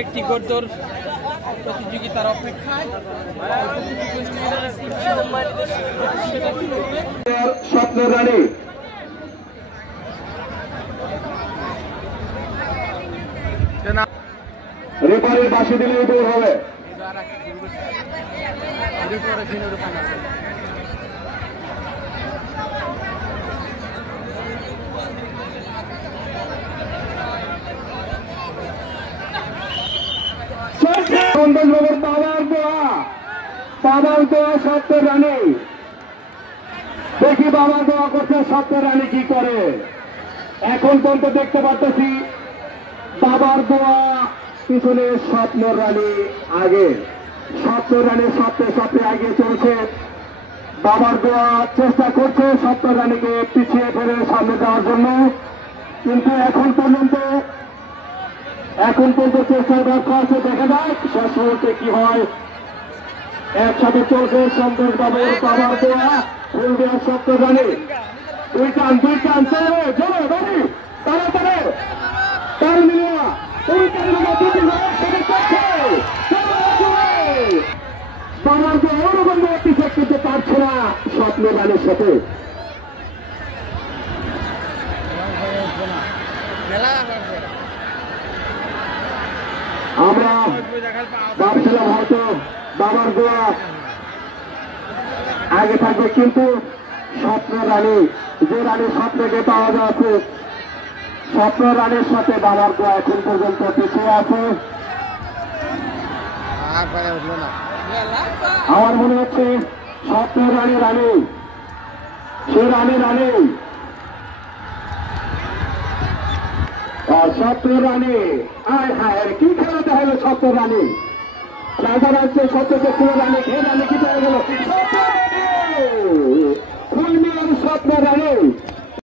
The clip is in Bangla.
একটি গর্দর প্রতিযোগিতার অপেক্ষায় স্বপ্ন রানী রেফারির বাসি দিলেই দৌড় হবে। বাবার দোয়া স্বপ্ন রানী, দেখি বাবার দোয়া করছে স্বপ্ন রানী কি করে। এখন পর্যন্ত দেখতে পাচ্ছি বাবার দোয়া পিছনে স্বপ্ন রানী আগে, স্বপ্ন রানী স্বপ্নে এগিয়ে চলছে। বাবার দোয়া চেষ্টা করছে স্বপ্ন রানীকে পিছিয়ে ফেলে সামনে যাওয়ার জন্য, কিন্তু এখন পর্যন্ত চেষ্টা ব্যর্থ আছে। দেখা যাক শেষ মুহূর্তে কি হয়। একসাথে চলছে সন্তোষ বাবুর বাবার দোয়া, ফুল দেওয়া স্বপ্ন রানী। দুই টান চলে চলো বাড়ি তাড়াতাড়ি টান মিলিয়া বাবার দোয়া ওরকম পিছিয়ে করতে পারছে না স্বপ্ন রানীর সাথে। আমরা ভাবছিলাম হয়তো বাবার দোয়া আগে থাকবে, কিন্তু স্বপ্ন রানী, যে রানীর স্বপ্নকে পাওয়া যাচ্ছে, স্বপ্ন রানীর সাথে বাবার দোয়া এখন পর্যন্ত পিছিয়ে আছে। আমার মনে হচ্ছে স্বপ্ন রানী সে রানী স্বপ্ন রানী। আয় হায় কি খেলাতে হলো স্বপ্ন রানী, রাজা রাজ্যে সবচেয়ে প্রিয় রানী